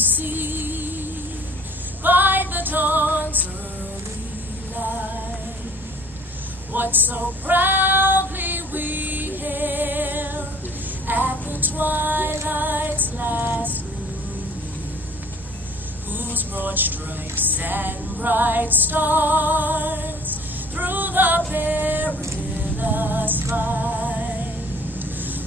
see by the dawn's early light what so proudly we hailed at the twilight's last gleaming, whose broad stripes and bright stars through the perilous fight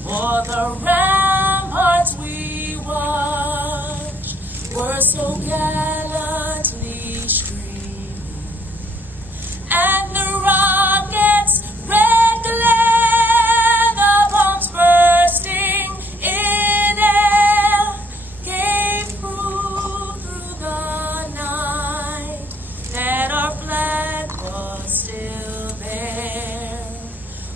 o'er the ramparts we watched were so gallantly streaming, and the rockets' red glare, the bombs bursting in air, gave proof through the night that our flag was still there.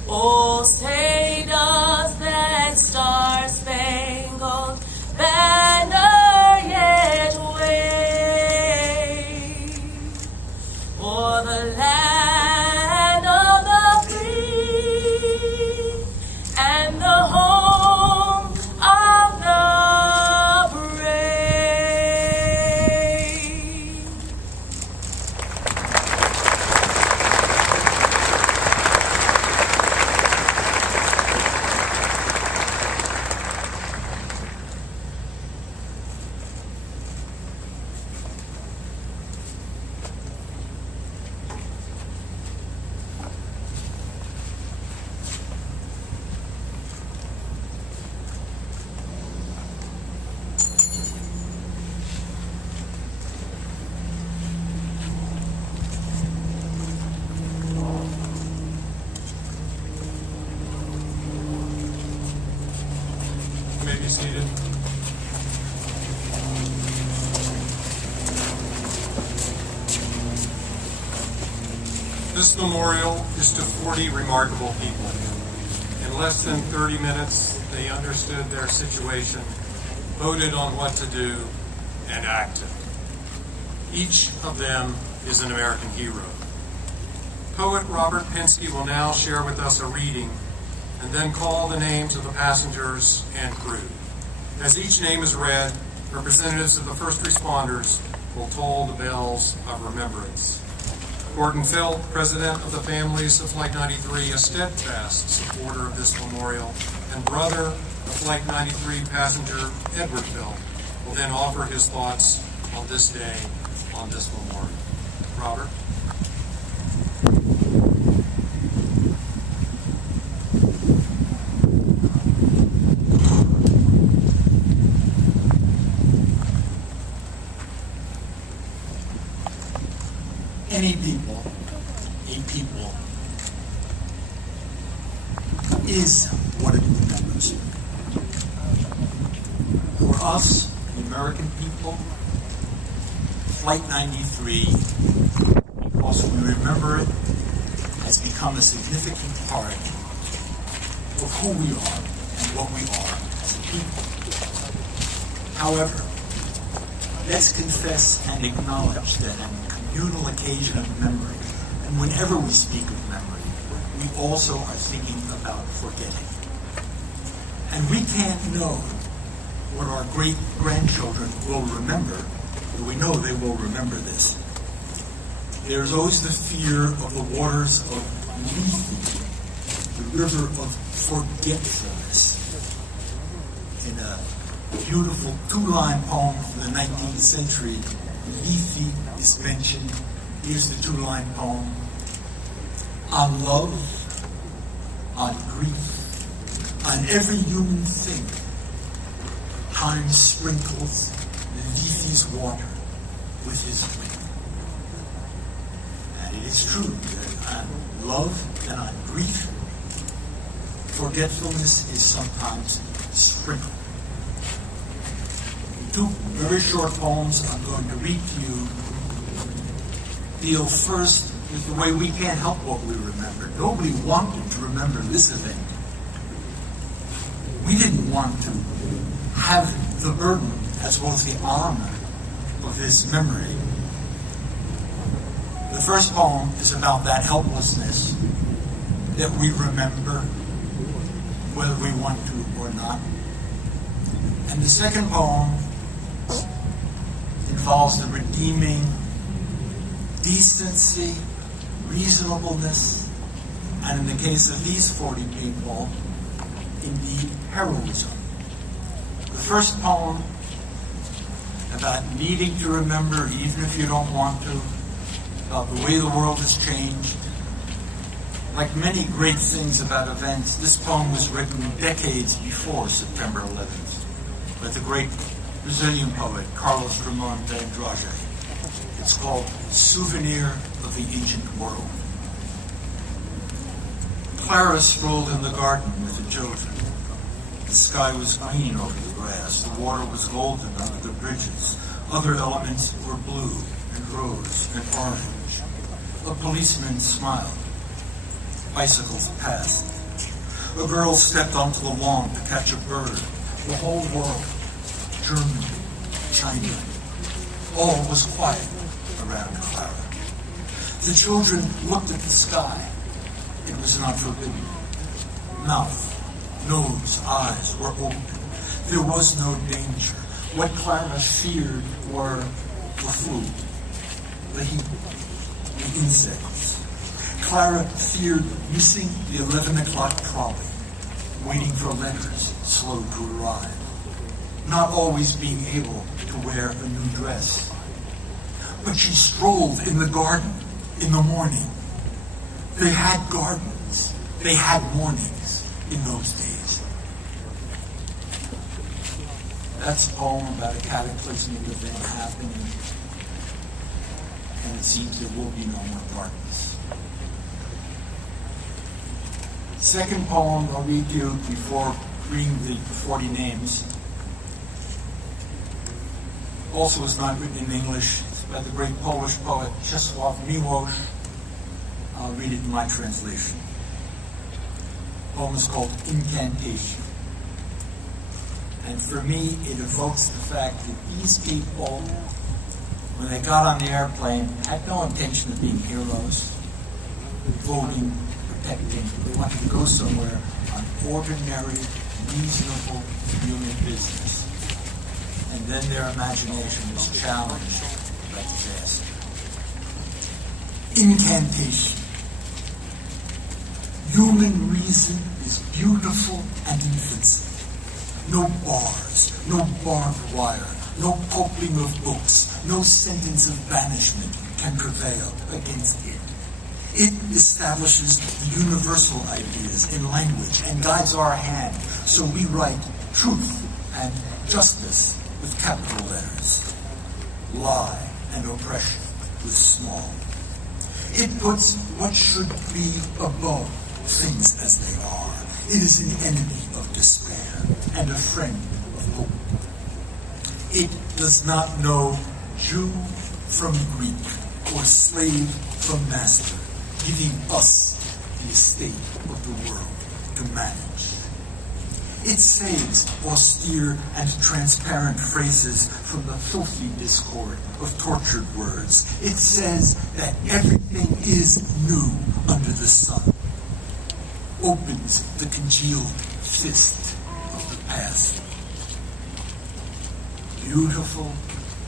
Oh, say does that star-spangled banner yet wave o'er the land of the free and the home of the brave. You may be seated. This memorial is to 40 remarkable people. In less than 30 minutes, they understood their situation, voted on what to do, and acted. Each of them is an American hero. Poet Robert Pinsky will now share with us a reading and then call the names of the passengers and crew. As each name is read, representatives of the first responders will toll the bells of remembrance. Gordon Phil, president of the families of Flight 93, a steadfast supporter of this memorial, and brother of Flight 93 passenger Edward Phil, will then offer his thoughts on this day, on this memorial. Robert? Any people, a people, is what it remembers. For us, the American people, Flight 93, because we remember it, has become a significant part of who we are and what we are as a people. However, let's confess and acknowledge that on a communal occasion of memory, and whenever we speak of memory, we also are thinking about forgetting. And we can't know what our great-grandchildren will remember, but we know they will remember this. There's always the fear of the waters of Lethe, the river of forgetfulness. In a beautiful two-line poem from the 19th century, Lethe is mentioned. Here's the two-line poem. On love, on grief, on every human thing, time sprinkles Lethe's water with his wind. And it is true that on love and on grief, forgetfulness is sometimes sprinkled. Two very short poems I'm going to read to you deal first with the way we can't help what we remember. Nobody wanted to remember this event. We didn't want to have the burden as well as the honor of this memory. The first poem is about that helplessness that we remember, whether we want to or not. And the second poem involves the redeeming decency, reasonableness, and in the case of these 40 people, indeed heroism. The first poem, about needing to remember even if you don't want to, about the way the world has changed. Like many great things about events, this poem was written decades before September 11th by the great Brazilian poet Carlos Drummond de Andrade. It's called Souvenir of the Ancient World. Clara strolled in the garden with the children. The sky was green over the grass. The water was golden under the bridges. Other elements were blue and rose and orange. A policeman smiled. Bicycles passed. A girl stepped onto the lawn to catch a bird. The whole world, Germany, China, all was quiet around Clara. The children looked at the sky. It was not forbidden. Mouth, nose, eyes were open. There was no danger. What Clara feared were the flu, the heat, the insects. Clara feared missing the 11 o'clock trolley, waiting for letters slow to arrive, not always being able to wear a new dress. But she strolled in the garden in the morning. They had gardens. They had mornings in those days. That's a poem about a cataclysmic event happening, and it seems there will be no more darkness. Second poem I'll read you before reading the 40 names. Also is not written in English. It's by the great Polish poet Czesław Miłosz. I'll read it in my translation. The poem is called Incantation. And for me, it evokes the fact that these people, when they got on the airplane, had no intention of being heroes, voting, protecting. They wanted to go somewhere on ordinary, reasonable human business. And then their imagination was challenged by disaster. Incantation. Human reason is beautiful and invincible. No bars, no barbed wire, no pulping of books, no sentence of banishment can prevail against it. It establishes the universal ideas in language and guides our hand, so we write truth and justice with capital letters, lie and oppression with small. It puts what should be above things as they are. It is an enemy of despair and a friend of hope. It does not know Jew from Greek or slave from master, giving us the estate of the world to manage. It saves austere and transparent phrases from the filthy discord of tortured words. It says that everything is new under the sun. Opens the congealed fist of the past. Beautiful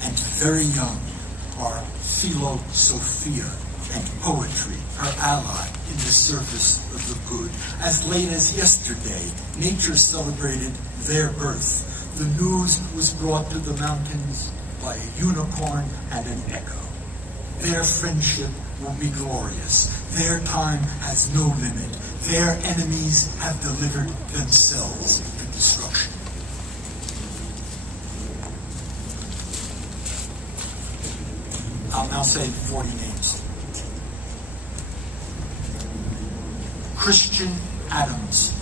and very young are philosophia and poetry, her ally in the service of the good. As late as yesterday, nature celebrated their birth. The news was brought to the mountains by a unicorn and an echo. Their friendship will be glorious. Their time has no limit. Their enemies have delivered themselves to destruction. I'll now say 40 names. Christian Adams.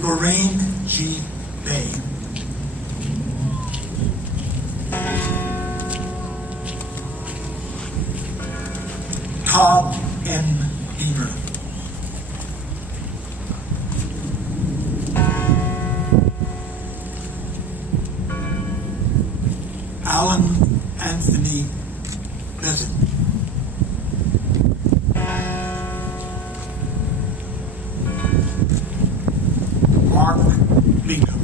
Lorraine G. Bay. Todd N. Beamer. Alan Anthony Bevan. Mark Bingham.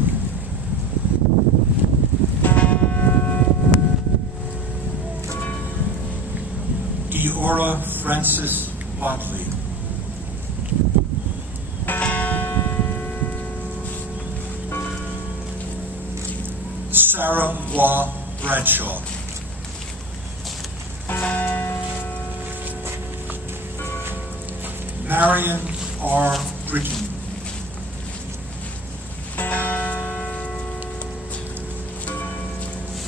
Deora Francis Watley. Sarah Wa Bradshaw. Marion R. Britton.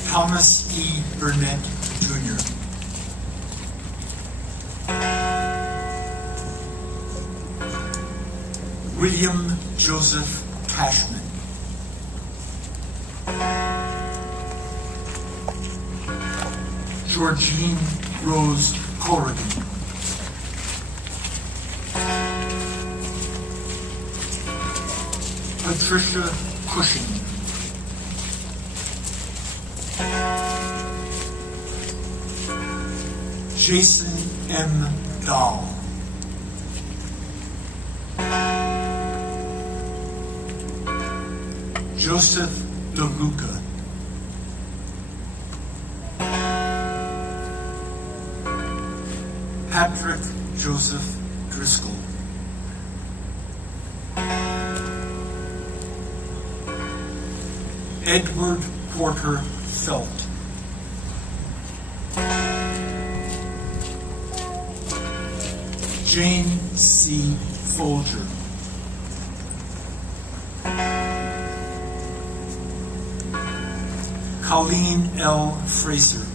Thomas E. Burnett, Jr. William Joseph Cashman. Georgine Rose Corrigan. Patricia Cushing. Jason M. Dahl. Joseph DeLuca. Patrick Joseph Driscoll. Edward Porter Felt. Jane C. Folger. Colleen L. Fraser.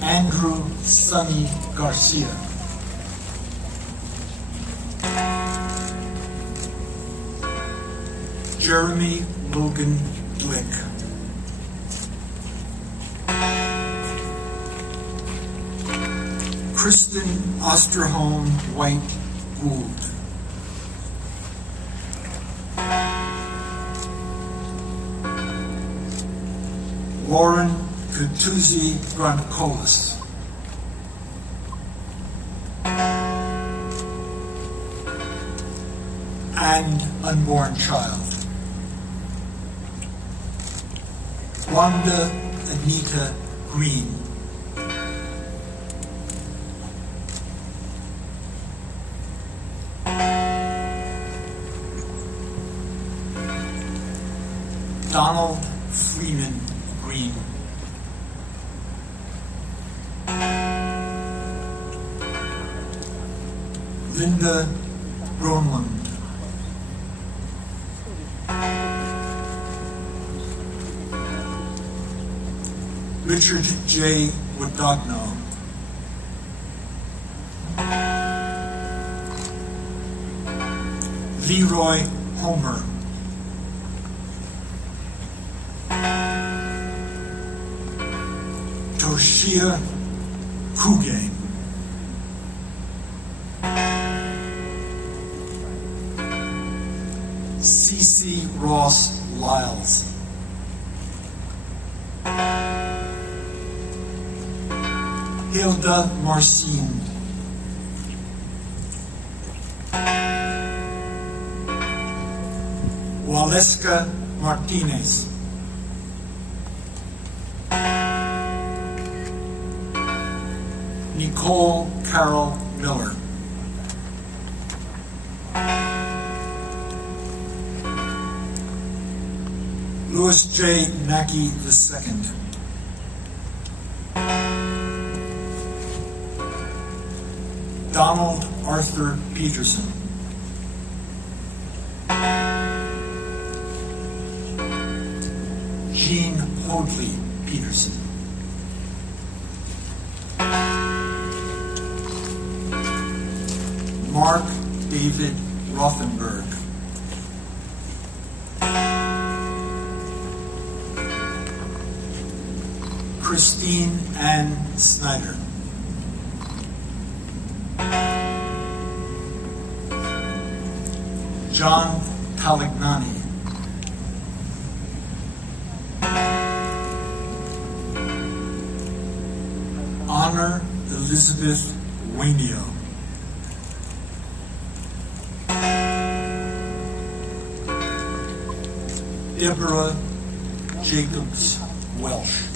Andrew Sonny Garcia. Jeremy Logan Glick. Kristen Osterholm White Gould. Lauren Kutuzzi Grancolis. And unborn child. Wanda Anita Green. Donald Freeman Green. Linda Gronlund. Richard J. Wadogno. Leroy Homer. Toshia Kugane. C.C. Ross Lyles. Hilda Marcin. Waleska Martinez. Nicole Carol Miller. Louis J. Mackey II. Donald Arthur Peterson. Jean Hoadley Peterson. Mark David Rothenberg. Christine Ann Snyder. John Palignani. Honor Elizabeth Wainio. Deborah Jacobs Welsh.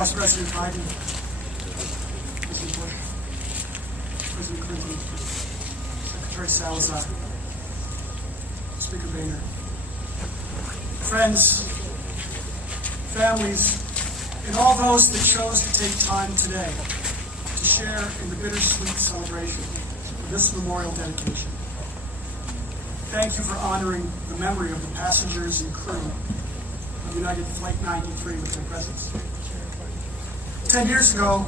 Vice President Biden, President Bush, President Clinton, Secretary Salazar, Speaker Boehner, friends, families, and all those that chose to take time today to share in the bittersweet celebration of this memorial dedication. thank you for honoring the memory of the passengers and crew of United Flight 93 with your presence. 10 years ago,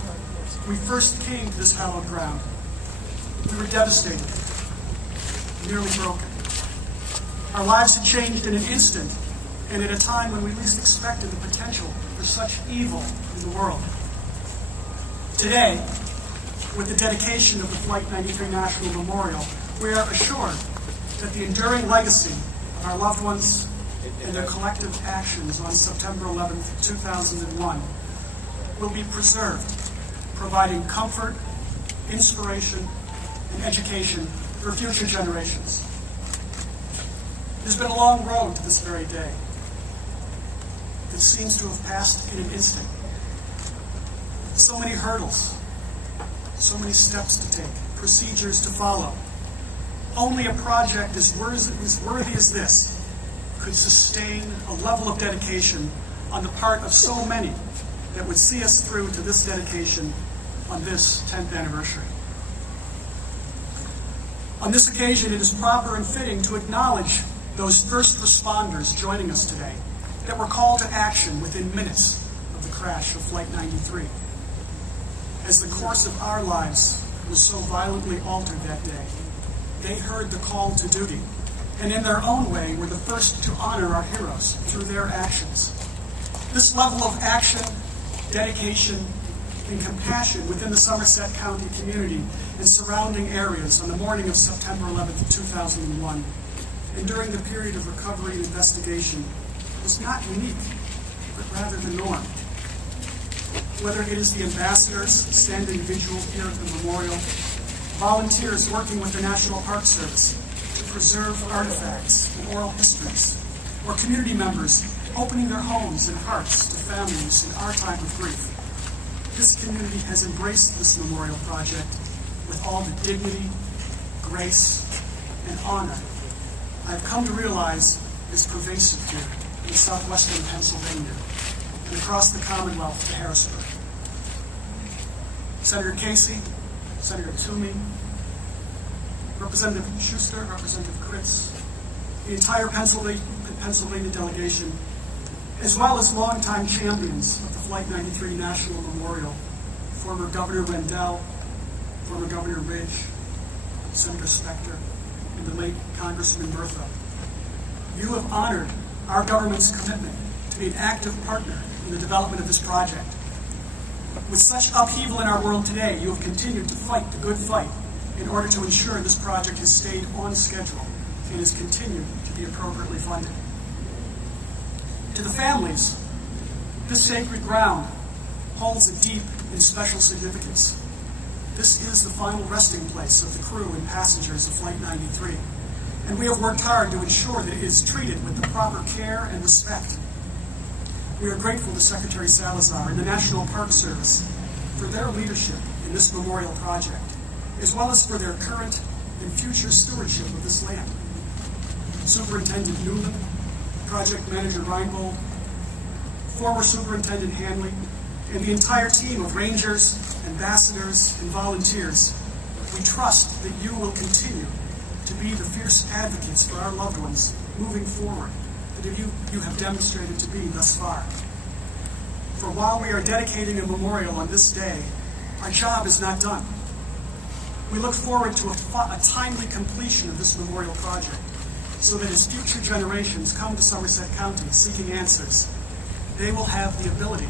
we first came to this hallowed ground. We were devastated, nearly broken. Our lives had changed in an instant, and at a time when we least expected the potential for such evil in the world. Today, with the dedication of the Flight 93 National Memorial, we are assured that the enduring legacy of our loved ones and their collective actions on September 11, 2001 will be preserved, providing comfort, inspiration, and education for future generations. It has been a long road to this very day. It seems to have passed in an instant. So many hurdles, so many steps to take, procedures to follow. Only a project as worthy as this could sustain a level of dedication on the part of so many that would see us through to this dedication on this 10th anniversary. On this occasion, it is proper and fitting to acknowledge those first responders joining us today that were called to action within minutes of the crash of Flight 93. As the course of our lives was so violently altered that day, they heard the call to duty, and in their own way were the first to honor our heroes through their actions. This level of action, dedication, and compassion within the Somerset County community and surrounding areas on the morning of September 11, 2001, and during the period of recovery and investigation, was not unique, but rather the norm. Whether it is the ambassadors standing vigil here at the memorial, volunteers working with the National Park Service to preserve artifacts and oral histories, or community members opening their homes and hearts to families in our time of grief, this community has embraced this memorial project with all the dignity, grace, and honor I've come to realize is pervasive here in southwestern Pennsylvania and across the Commonwealth to Harrisburg. Senator Casey, Senator Toomey, Representative Schuster, Representative Kritz, the entire Pennsylvania delegation, as well as longtime champions of the Flight 93 National Memorial, former Governor Rendell, former Governor Ridge, Senator Specter, and the late Congressman Murtha. You have honored our government's commitment to be an active partner in the development of this project. With such upheaval in our world today, you have continued to fight the good fight in order to ensure this project has stayed on schedule and has continued to be appropriately funded. To the families, this sacred ground holds a deep and special significance. This is the final resting place of the crew and passengers of Flight 93, and we have worked hard to ensure that it is treated with the proper care and respect. We are grateful to Secretary Salazar and the National Park Service for their leadership in this memorial project, as well as for their current and future stewardship of this land. Superintendent Newland, Project Manager Reinbold, former Superintendent Hanley, and the entire team of rangers, ambassadors, and volunteers, we trust that you will continue to be the fierce advocates for our loved ones moving forward that you have demonstrated to be thus far. For while we are dedicating a memorial on this day, our job is not done. We look forward to a timely completion of this memorial project so that as future generations come to Somerset County seeking answers, they will have the ability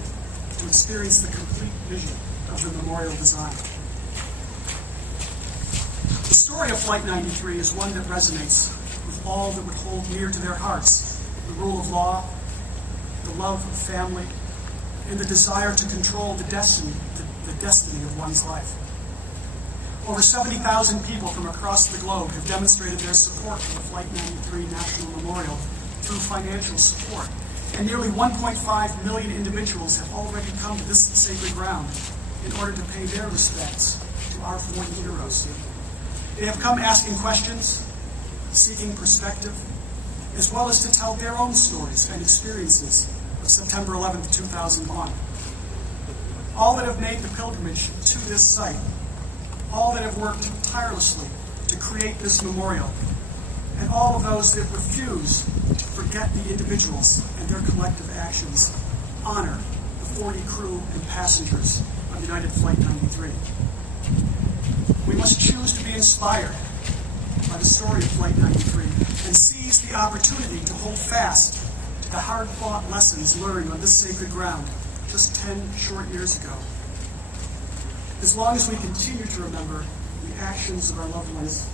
to experience the complete vision of the memorial design. The story of Flight 93 is one that resonates with all that would hold near to their hearts the rule of law, the love of family, and the desire to control the destiny of one's life. Over 70,000 people from across the globe have demonstrated their support for the Flight 93 National Memorial through financial support, and nearly 1.5 million individuals have already come to this sacred ground in order to pay their respects to our fallen heroes. They have come asking questions, seeking perspective, as well as to tell their own stories and experiences of September 11, 2001. All that have made the pilgrimage to this site, all that have worked tirelessly to create this memorial, and all of those that refuse to forget the individuals and their collective actions honor the 40 crew and passengers of United Flight 93. We must choose to be inspired by the story of Flight 93 and seize the opportunity to hold fast to the hard-fought lessons learned on this sacred ground just 10 short years ago. As long as we continue to remember the actions of our loved ones,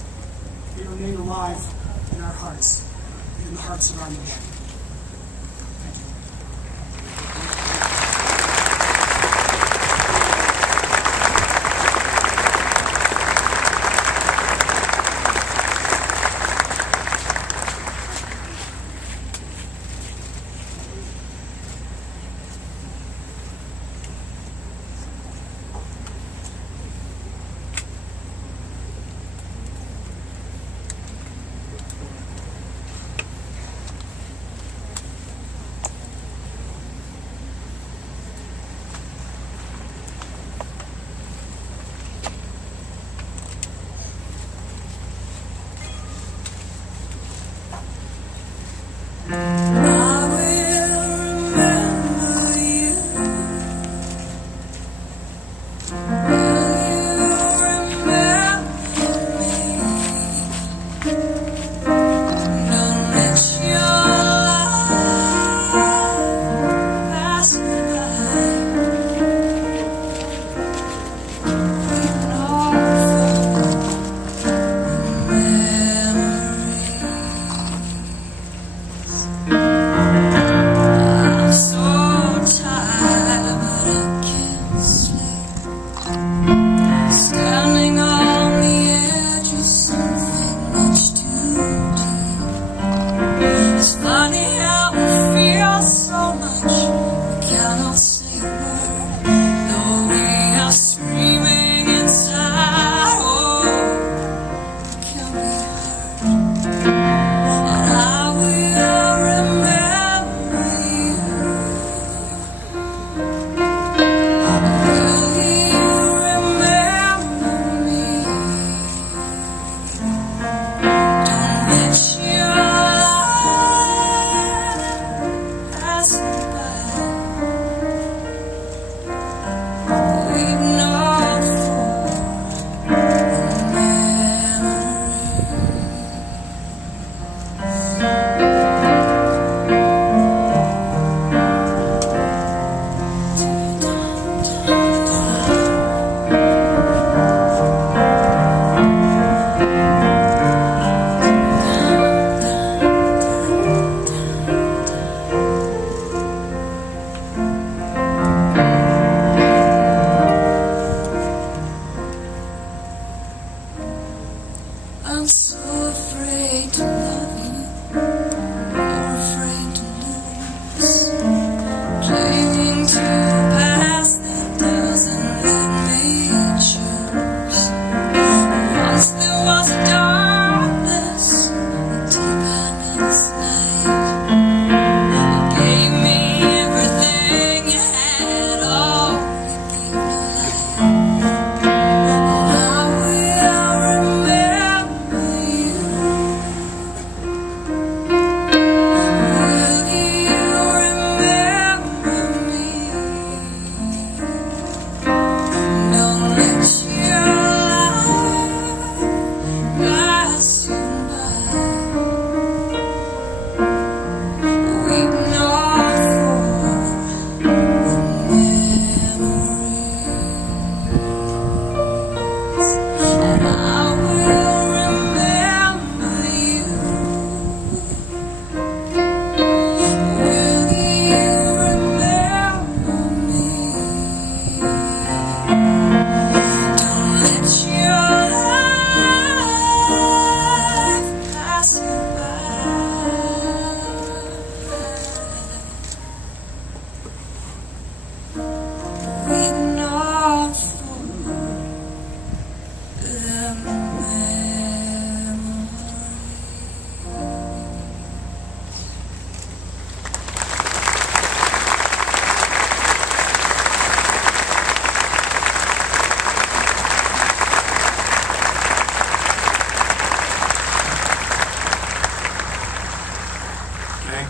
they remain alive in our hearts, and in the hearts of our nation. Thank you.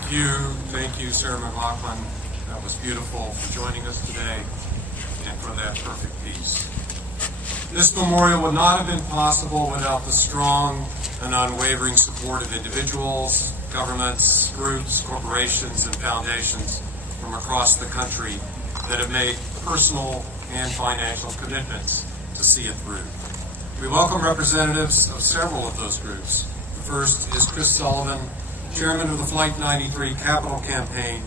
Thank you, Sarah McLaughlin. That was beautiful for joining us today and for that perfect piece. This memorial would not have been possible without the strong and unwavering support of individuals, governments, groups, corporations, and foundations from across the country that have made personal and financial commitments to see it through. We welcome representatives of several of those groups. The first is Chris Sullivan, Chairman of the Flight 93 Capital Campaign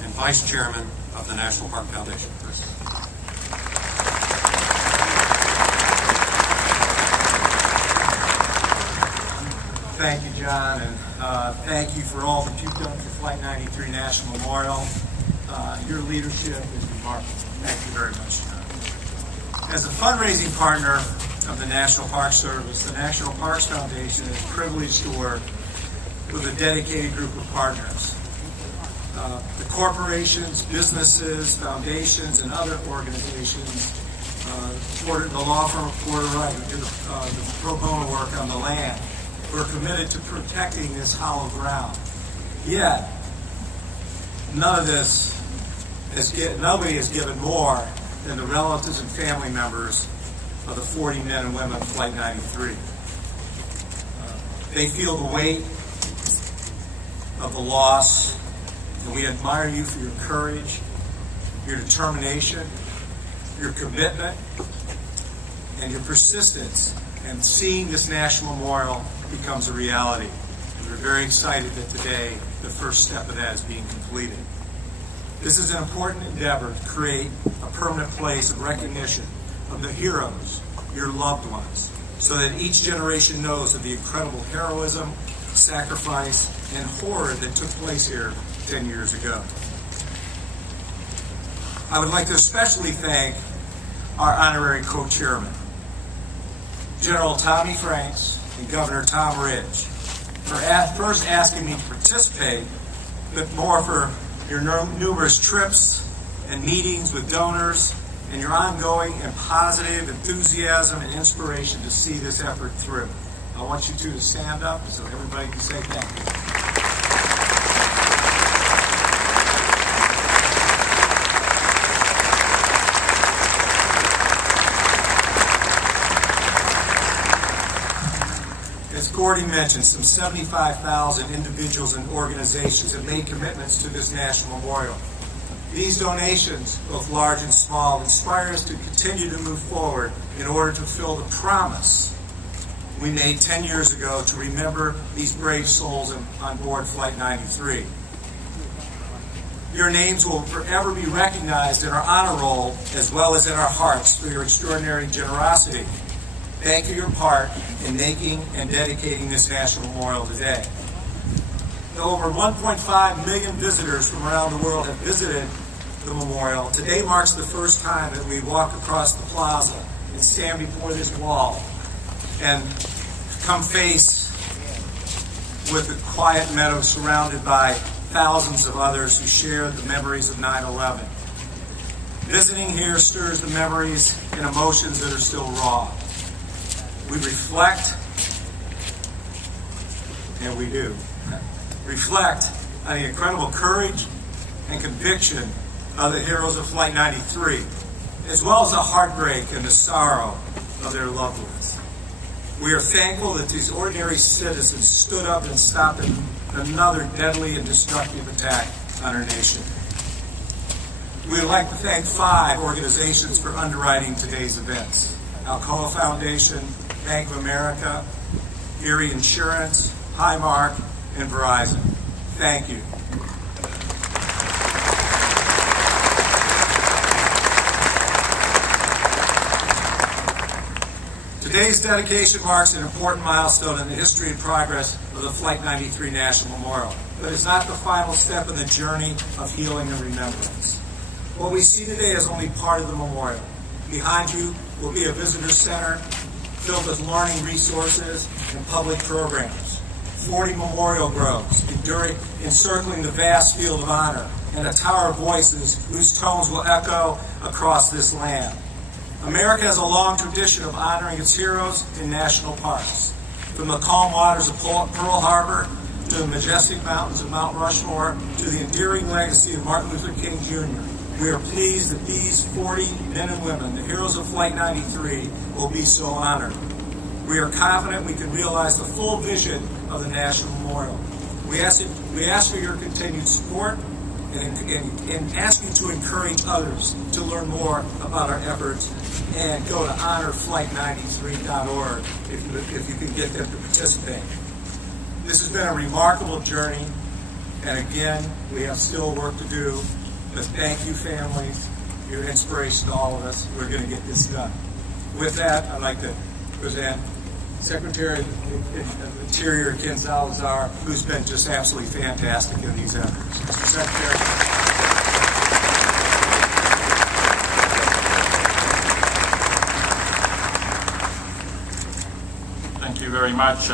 and Vice Chairman of the National Park Foundation. Chris. Thank you, John, and thank you for all that you've done for Flight 93 National Memorial. Your leadership is remarkable. Thank you very much, John. As a fundraising partner of the National Park Service, the National Parks Foundation is privileged to work with a dedicated group of partners. The corporations, businesses, foundations, and other organizations, the law firm of Porter Wright, who did the pro bono work on the land, we're committed to protecting this hallowed ground. Yet, nobody has given more than the relatives and family members of the 40 men and women of Flight 93. They feel the weight of the loss, and we admire you for your courage, your determination, your commitment, and your persistence in seeing this national memorial becomes a reality. And we're very excited that today the first step of that is being completed. This is an important endeavor to create a permanent place of recognition of the heroes, your loved ones, so that each generation knows of the incredible heroism, sacrifice, and horror that took place here 10 years ago. I would like to especially thank our honorary co-chairmen, General Tommy Franks and Governor Tom Ridge, for first asking me to participate, but more for your numerous trips and meetings with donors and your ongoing and positive enthusiasm and inspiration to see this effort through. I want you two to stand up so everybody can say thank you. As Gordy mentioned, some 75,000 individuals and organizations have made commitments to this national memorial. These donations, both large and small, inspire us to continue to move forward in order to fulfill the promise we made 10 years ago to remember these brave souls on board Flight 93. Your names will forever be recognized in our honor roll as well as in our hearts for your extraordinary generosity. Thank you for your part in making and dedicating this national memorial today. Over 1.5 million visitors from around the world have visited the memorial. Today marks the first time that we walk across the plaza and stand before this wall and come face with the quiet meadow surrounded by thousands of others who share the memories of 9/11. Visiting here stirs the memories and emotions that are still raw. We reflect, and we do, reflect on the incredible courage and conviction of the heroes of Flight 93, as well as the heartbreak and the sorrow of their loved ones. We are thankful that these ordinary citizens stood up and stopped another deadly and destructive attack on our nation. We would like to thank 5 organizations for underwriting today's events: Alcoa Foundation, Bank of America, Erie Insurance, Highmark, and Verizon. Thank you. Today's dedication marks an important milestone in the history and progress of the Flight 93 National Memorial, but it's not the final step in the journey of healing and remembrance. What we see today is only part of the memorial. Behind you will be a visitor center filled with learning resources and public programs, 40 memorial groves encircling the vast field of honor, and a tower of voices whose tones will echo across this land. America has a long tradition of honoring its heroes in national parks, from the calm waters of Pearl Harbor to to the majestic mountains of Mount Rushmore, to the endearing legacy of Martin Luther King Jr., we are pleased that these 40 men and women, the heroes of Flight 93, will be so honored. We are confident we can realize the full vision of the National Memorial. We ask for your continued support and ask you to encourage others to learn more about our efforts, and go to honorflight93.org if you can get them to participate. This has been a remarkable journey, and again, we have still work to do, but thank you, families. You're an inspiration to all of us. We're going to get this done. With that, I'd like to present Secretary of the Interior, Ken Salazar, who's been just absolutely fantastic in these efforts. Mr. Secretary. Thank you very much.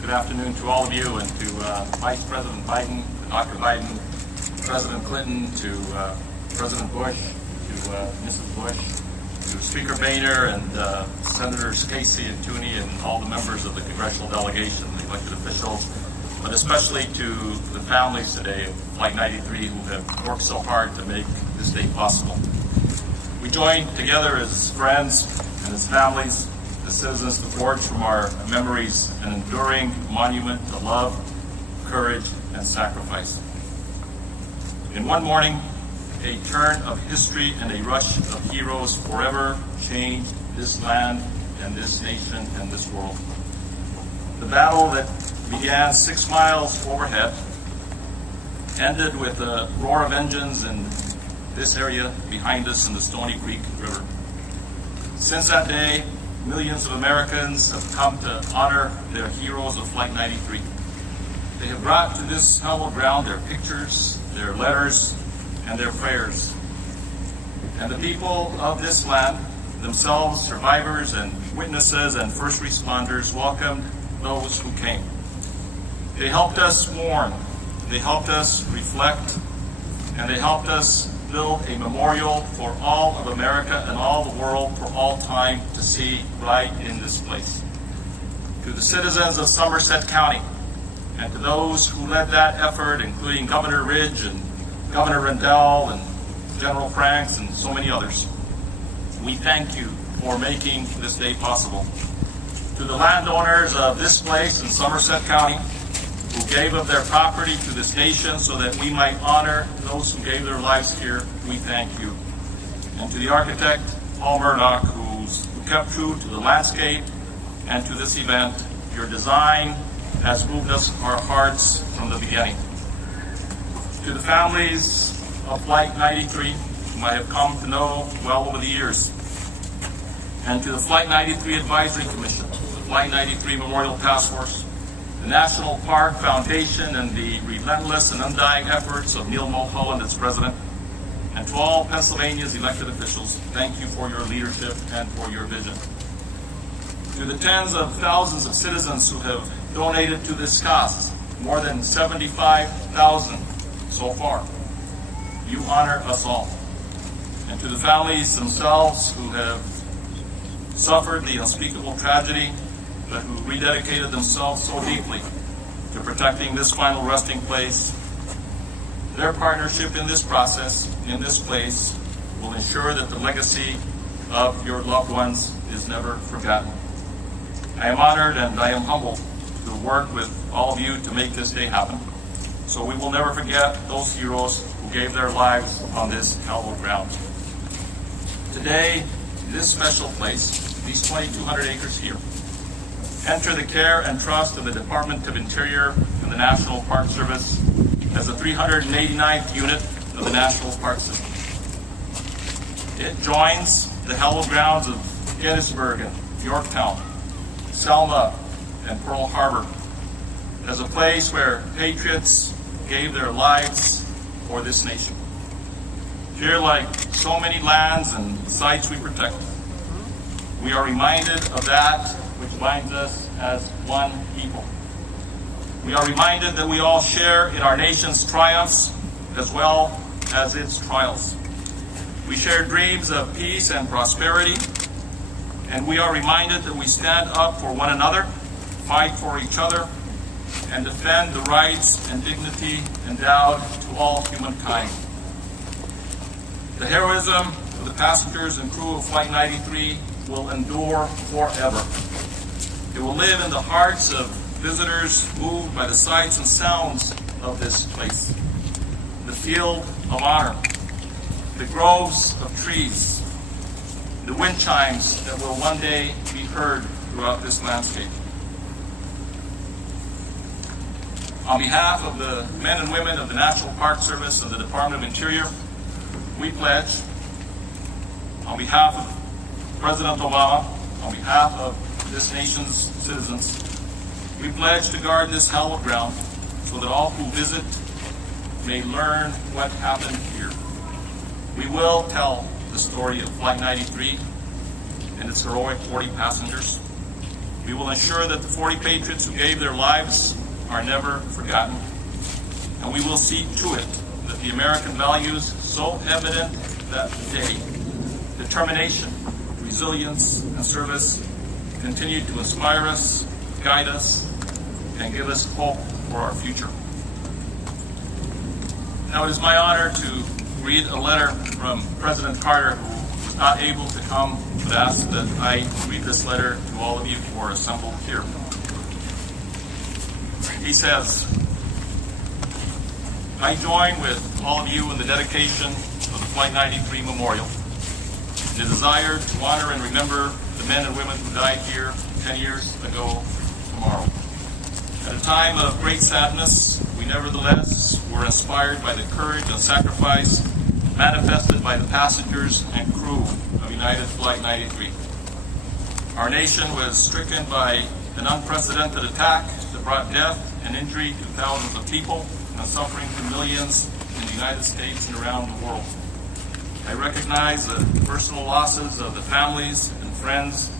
Good afternoon to all of you, and to Vice President Biden, to Dr. Biden, President Clinton, to President Bush, to Mrs. Bush, to Speaker Boehner, and Senators Casey and Tooney, and all the members of the congressional delegation, the elected officials, but especially to the families today of Flight 93 who have worked so hard to make this day possible. We join together as friends and as families, as citizens, to forge from our memories an enduring monument to love, courage, and sacrifice. In one morning, a turn of history and a rush of heroes forever changed this land and this nation and this world. The battle that began 6 miles overhead ended with a roar of engines in this area behind us in the Stony Creek River. Since that day, millions of Americans have come to honor their heroes of Flight 93. They have brought to this hallowed ground their pictures, their letters, and their prayers. And the people of this land, themselves survivors and witnesses and first responders, welcomed those who came. They helped us mourn, they helped us reflect, and they helped us build a memorial for all of America and all the world for all time to see right in this place. To the citizens of Somerset County, and to those who led that effort, including Governor Ridge and Governor Rendell and General Franks and so many others, we thank you for making this day possible. To the landowners of this place in Somerset County, who gave of their property to this nation so that we might honor those who gave their lives here, we thank you. And to the architect, Paul Murdoch, who kept true to the landscape and to this event, your design has moved our hearts from the beginning. To the families of Flight 93, whom I have come to know well over the years, and to the Flight 93 Advisory Commission, the Flight 93 Memorial Task Force, the National Park Foundation, and the relentless and undying efforts of Neil Mulholland as president, and to all Pennsylvania's elected officials, thank you for your leadership and for your vision. To the tens of thousands of citizens who have donated to this cause, more than 75,000 so far, you honor us all. And to the families themselves who have suffered the unspeakable tragedy, but who rededicated themselves so deeply to protecting this final resting place, their partnership in this process, in this place, will ensure that the legacy of your loved ones is never forgotten. I am honored and I am humbled to work with all of you to make this day happen. So we will never forget those heroes who gave their lives on this hallowed ground. Today, this special place, these 2,200 acres here, enter the care and trust of the Department of Interior and the National Park Service as the 389th unit of the National Park System. It joins the hallowed grounds of Gettysburg and Yorktown, Selma and Pearl Harbor as a place where patriots gave their lives for this nation. Here, like so many lands and sites we protect, we are reminded of that which binds us as one people. We are reminded that we all share in our nation's triumphs as well as its trials. We share dreams of peace and prosperity, and we are reminded that we stand up for one another, fight for each other, and defend the rights and dignity endowed to all humankind. The heroism of the passengers and crew of Flight 93 will endure forever. It will live in the hearts of visitors moved by the sights and sounds of this place. The field of honor, the groves of trees, the wind chimes that will one day be heard throughout this landscape. On behalf of the men and women of the National Park Service and the Department of Interior, we pledge, on behalf of President Obama, on behalf of this nation's citizens, we pledge to guard this hallowed ground so that all who visit may learn what happened here. We will tell the story of Flight 93 and its heroic 40 passengers. We will ensure that the 40 patriots who gave their lives are never forgotten. And we will see to it that the American values so evident that day, determination, resilience, and service, continue to inspire us, guide us, and give us hope for our future. Now it is my honor to read a letter from President Carter, who was not able to come, but asked that I read this letter to all of you who are assembled here. He says, I join with all of you in the dedication of the Flight 93 Memorial, in the desire to honor and remember the men and women who died here 10 years ago tomorrow. At a time of great sadness, we nevertheless were inspired by the courage and sacrifice manifested by the passengers and crew of United Flight 93. Our nation was stricken by an unprecedented attack that brought death and injury to thousands of people and suffering to millions in the United States and around the world. I recognize the personal losses of the families and friends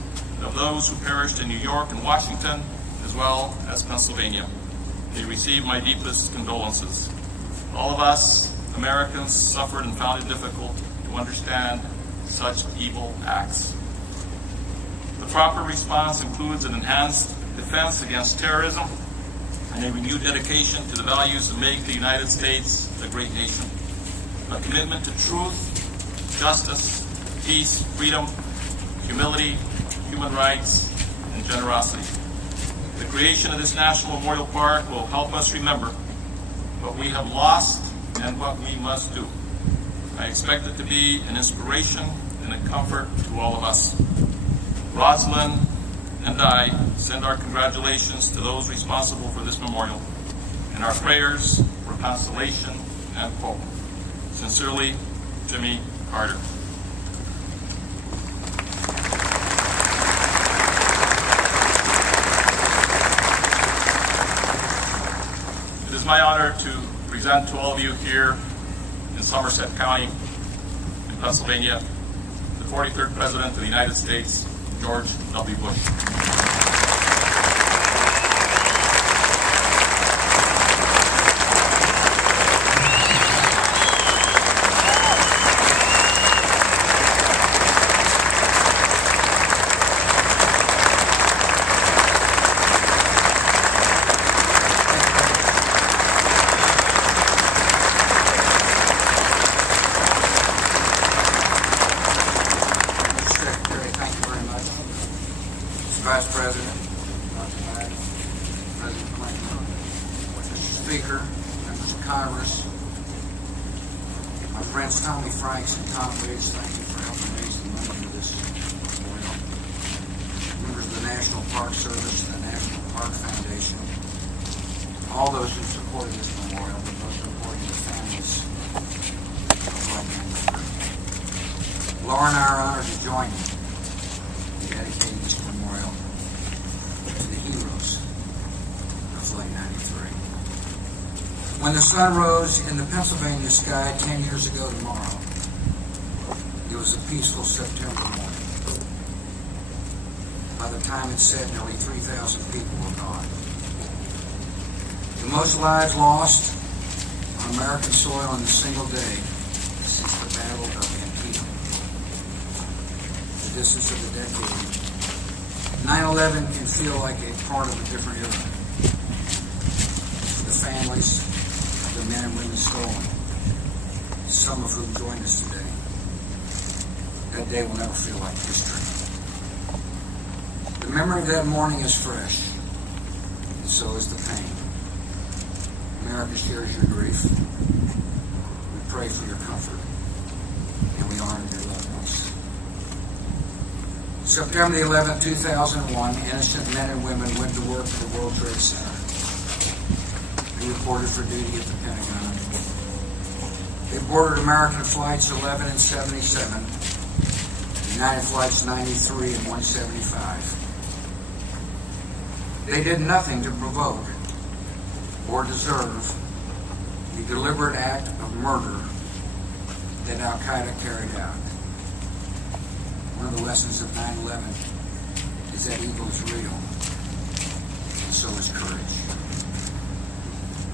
of those who perished in New York and Washington, as well as Pennsylvania. They receive my deepest condolences. All of us Americans suffered and found it difficult to understand such evil acts. The proper response includes an enhanced defense against terrorism and a renewed dedication to the values that make the United States a great nation. A commitment to truth, justice, peace, freedom, humility, human rights, and generosity. The creation of this National Memorial Park will help us remember what we have lost and what we must do. I expect it to be an inspiration and a comfort to all of us. Rosalind and I send our congratulations to those responsible for this memorial and our prayers for consolation and hope. Sincerely, Jimmy Carter. It is my honor to present to all of you here in Somerset County, in Pennsylvania, the 43rd President of the United States, George W. Bush. Vice President, Dr. Magan, President Clinton, Mr. Speaker, members of Congress, my friends Tommy Franks and Tom Riggs, thank you for helping raise the money for this memorial. Members of the National Park Service and the National Park Foundation, all those who supported this memorial, but most importantly, the families of Flight 93. Laura and I are honored to join you in dedicating this memorial to the heroes of Flight 93. When the sun rose in the Pennsylvania sky 10 years ago tomorrow, it was a peaceful September morning. By the time it set, nearly 3,000 people were gone. The most lives lost on American soil in a single day since the Battle of Antietam. The distance of the decade. 9/11 can feel like a part of a different era. families of the men and women stolen, some of whom joined us today. That day will never feel like history. The memory of that morning is fresh, and so is the pain. America shares your grief. We pray for your comfort, and we honor your loved ones. September the 11th, 2001, innocent men and women went to work at the World Trade Center. They reported for duty at the Pentagon. They boarded American flights 11 and 77, United Flights 93 and 175. They did nothing to provoke or deserve the deliberate act of murder that Al-Qaeda carried out. One of the lessons of 9/11 is that evil is real, and so is courage.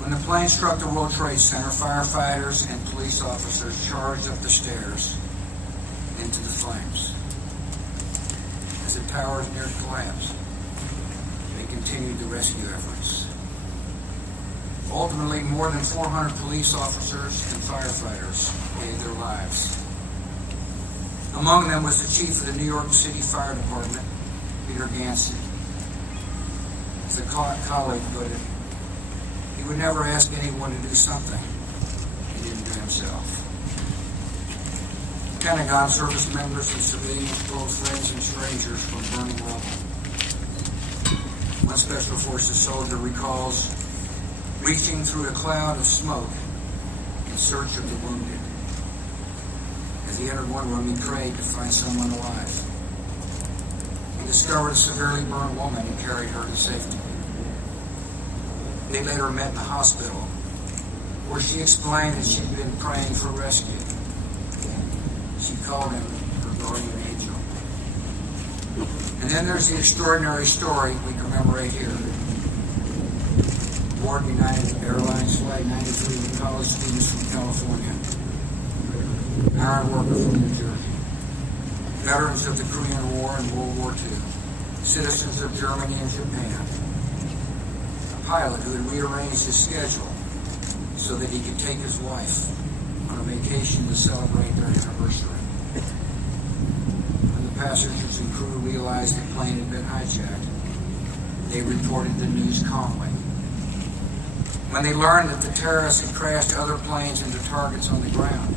When the plane struck the World Trade Center, firefighters and police officers charged up the stairs into the flames. As the towers neared collapse, they continued the rescue efforts. Ultimately, more than 400 police officers and firefighters gave their lives. Among them was the chief of the New York City Fire Department, Peter Gansey. As a colleague put it, he would never ask anyone to do something he didn't do himself. Pentagon service members and civilians pulled friends and strangers from burning rubble. One Special Forces soldier recalls reaching through a cloud of smoke in search of the wounded. As he entered one room, he prayed to find someone alive. He discovered a severely burned woman and carried her to safety. They later met in the hospital, where she explained that she'd been praying for rescue. She called him her guardian angel. And then there's the extraordinary story we commemorate here. Aboard United Airlines Flight 93 with college students from California, iron worker from New Jersey, veterans of the Korean War and World War II, citizens of Germany and Japan, a pilot who had rearranged his schedule so that he could take his wife on a vacation to celebrate their anniversary. When the passengers and crew realized the plane had been hijacked, they reported the news calmly. When they learned that the terrorists had crashed other planes into targets on the ground,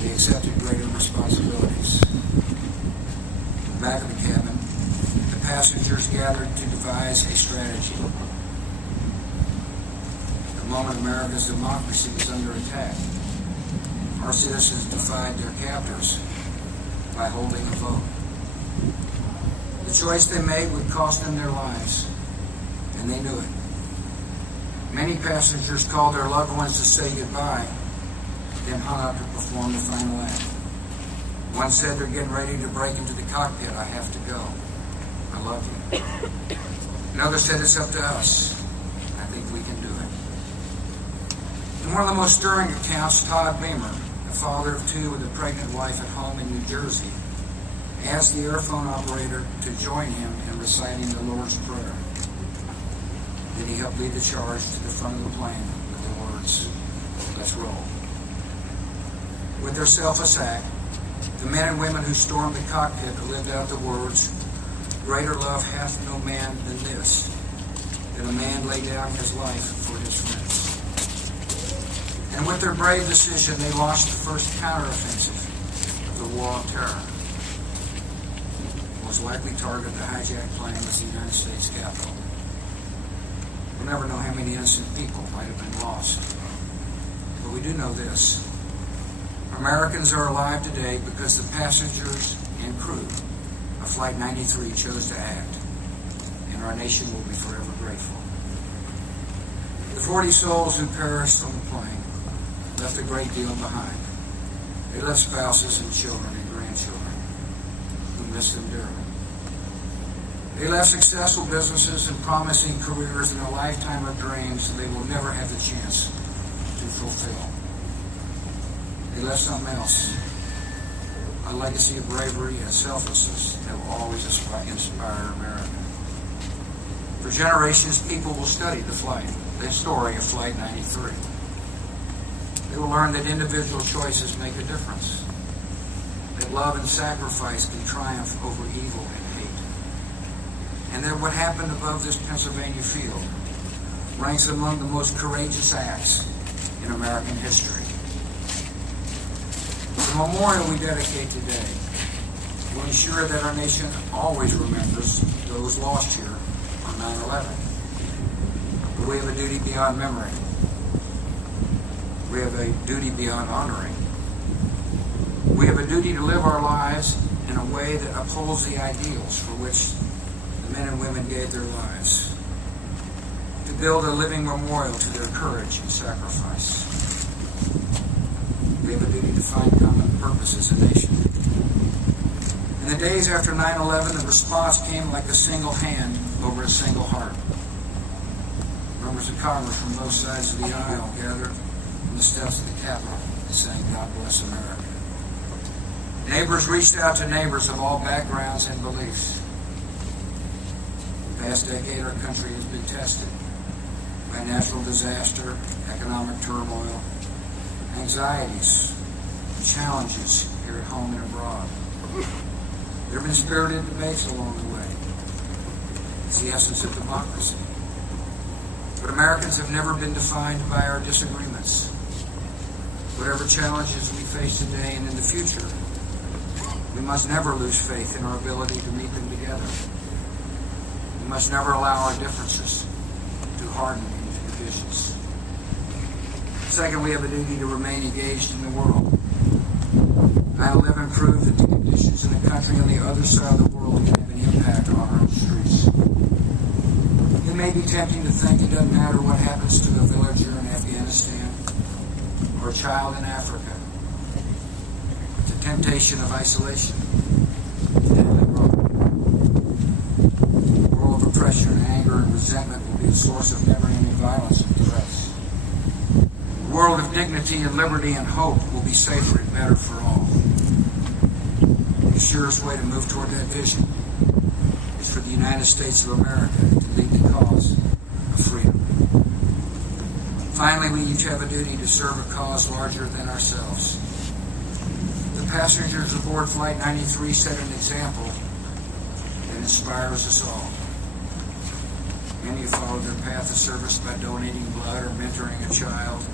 they accepted greater responsibilities. In the back of the cabin, the passengers gathered to devise a strategy. The moment America's democracy was under attack, our citizens defied their captors by holding a vote. The choice they made would cost them their lives, and they knew it. Many passengers called their loved ones to say goodbye, then hung up to perform the final act. One said, "They're getting ready to break into the cockpit. I have to go. I love you." Another said, "It's up to us. I think we can do it." In one of the most stirring accounts, Todd Beamer, a father of two with a pregnant wife at home in New Jersey, asked the airphone operator to join him in reciting the Lord's Prayer. Then he helped lead the charge to the front of the plane with the words, "Let's roll." With their selfless act, the men and women who stormed the cockpit lived out the words, "Greater love hath no man than this, that a man lay down his life for his friends." And with their brave decision, they launched the first counteroffensive of the War on Terror. The most likely target of the hijacked plane was the United States Capitol. We'll never know how many innocent people might have been lost. But we do know this. Americans are alive today because the passengers and crew of Flight 93 chose to act, and our nation will be forever grateful. The 40 souls who perished on the plane left a great deal behind. They left spouses and children and grandchildren who missed them dearly. They left successful businesses and promising careers and a lifetime of dreams they will never have the chance to fulfill. They left something else, a legacy of bravery and selflessness that will always inspire America. For generations, people will study the flight the story of Flight 93. They will learn that individual choices make a difference, that love and sacrifice can triumph over evil and hate, and that what happened above this Pennsylvania field ranks among the most courageous acts in American history. The memorial we dedicate today will ensure that our nation always remembers those lost here on 9/11. But we have a duty beyond memory. We have a duty beyond honoring. We have a duty to live our lives in a way that upholds the ideals for which the men and women gave their lives, to build a living memorial to their courage and sacrifice. We have a duty to find common purpose as a nation. In the days after 9/11, the response came like a single hand over a single heart. Members of Congress from both sides of the aisle gathered on the steps of the Capitol and sang "God Bless America." Neighbors reached out to neighbors of all backgrounds and beliefs. The past decade, our country has been tested by natural disaster, economic turmoil, anxieties, challenges here at home and abroad. There have been spirited debates along the way. It's the essence of democracy. But Americans have never been defined by our disagreements. Whatever challenges we face today and in the future, we must never lose faith in our ability to meet them together. We must never allow our differences to harden into divisions. Second, we have a duty to remain engaged in the world. 9/11 proved that the conditions in the country on the other side of the world can have an impact on our own streets. It may be tempting to think it doesn't matter what happens to a villager in Afghanistan or a child in Africa. The temptation of isolation, the world of oppression and anger and resentment will be a source of never-ending violence and threats. The world of dignity and liberty and hope will be safer and better for all. The surest way to move toward that vision is for the United States of America to lead the cause of freedom. Finally, we each have a duty to serve a cause larger than ourselves. The passengers aboard Flight 93 set an example that inspires us all. Many have followed their path of service by donating blood or mentoring a child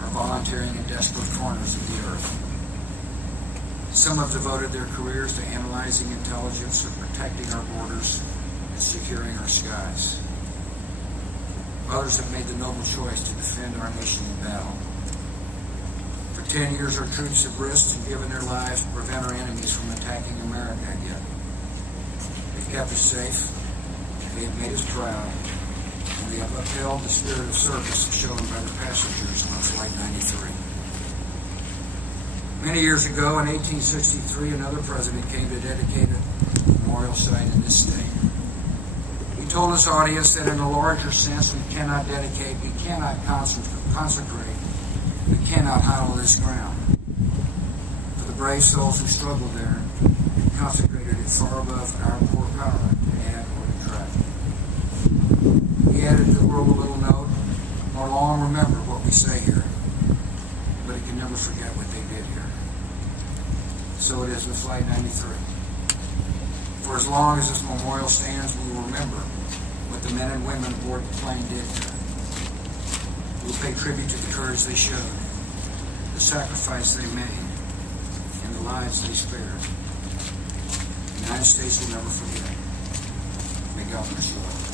or volunteering in desperate corners of the earth. Some have devoted their careers to analyzing intelligence or protecting our borders and securing our skies. Others have made the noble choice to defend our nation in battle. For 10 years, our troops have risked and given their lives to prevent our enemies from attacking America again. They've kept us safe, they have made us proud, and they have upheld the spirit of service shown by the passengers on Flight 93. Many years ago, in 1863, another president came to dedicate a memorial site in this state. He told his audience that in a larger sense, we cannot dedicate, we cannot consecrate, we cannot hallow this ground. For the brave souls who struggled there and consecrated it far above our poor power to add or detract. He added to the world a little note, "Nor long remember what we say here, but it can never forget what they did here." So it is with Flight 93. For as long as this memorial stands, we will remember what the men and women aboard the plane did here. We will pay tribute to the courage they showed, the sacrifice they made, and the lives they spared. The United States will never forget. May God bless you all.